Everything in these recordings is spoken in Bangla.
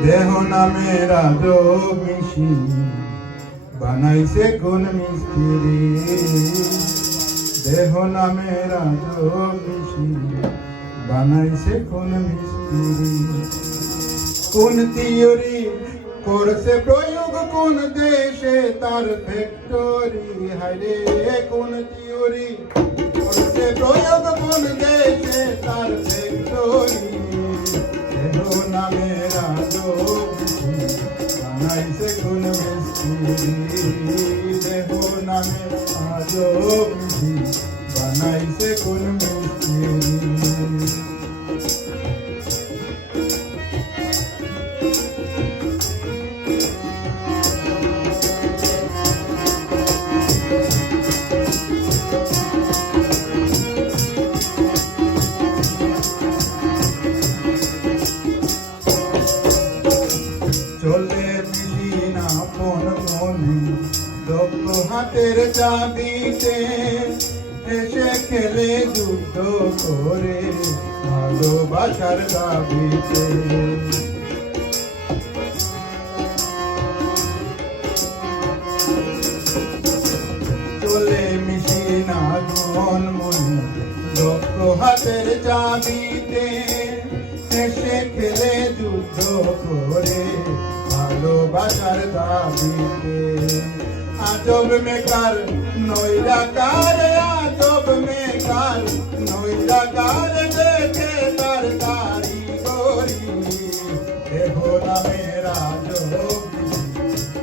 দেহ নামে রাজ মিশি, বানাইছে কোন মিস্ত্রি দেহ নামে রাজ মিশি, বানাইছে কোন মিস্ত্রি কোন থিওরি করছে প্রয়োগ, কোন দেশে তার ফ্যাক্টরি হারে কোন থিওরি করছে প্রয়োগ, কোন দেশে তার ফ্যাক্টরি এলো নামে রাজো বানাইছে কোন মিস্ত্রি দেহ নামে রাজো বানাইছে কোন মিস্ত্রি চলে মিলিন আপন মনে দক্ষ হাতের চাবিতে এসে খেলে যুদ্ধ করে ভালোবাসার দাবিতে চলে মিশিন আগমন মনে দক্ষ হাতের চাবিতে এসে খেলে যুদ্ধ করে, ভালোবাসার দাবিতে। আজব মেকার নৈরাকার, আজব মেকার নৈরাকার দেখে তার কারিগরি। দেহ নামে রাজ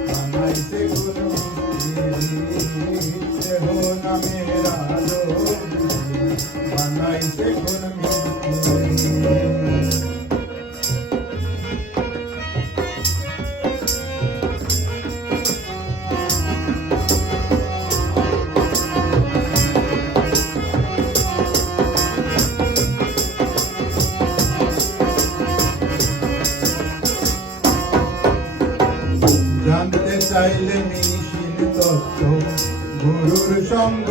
বানাইছে গুরু দেহ নামে রাজ জানতে চাইলে মিশিল তত্ত্ব গুরুর সঙ্গ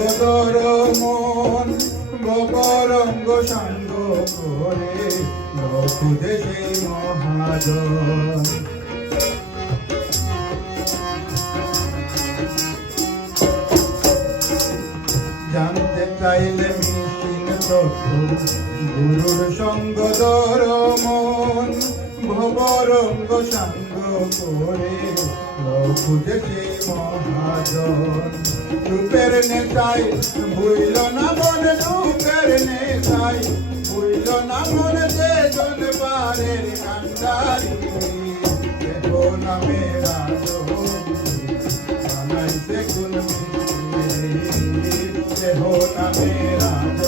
মন। বকরঙ্গ সঙ্গ করে খুঁজে সেই মহাজন। জানতে চাইলে তত্ত্ব গুরুর সঙ্গ দর মন। ভবরঙ্গ সঙ্গ করে খুঁজে সেই মহাজন। রূপের নেতাই, ভুইল না মন রূপের নেতাই না মন যে জন রাজ বানাইছে কোন রাজ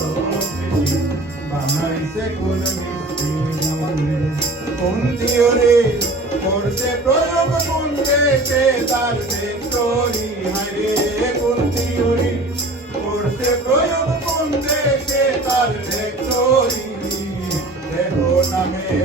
বানাইছে কোন কোন দিওরে করছে প্রয়োগ কোন তার হারে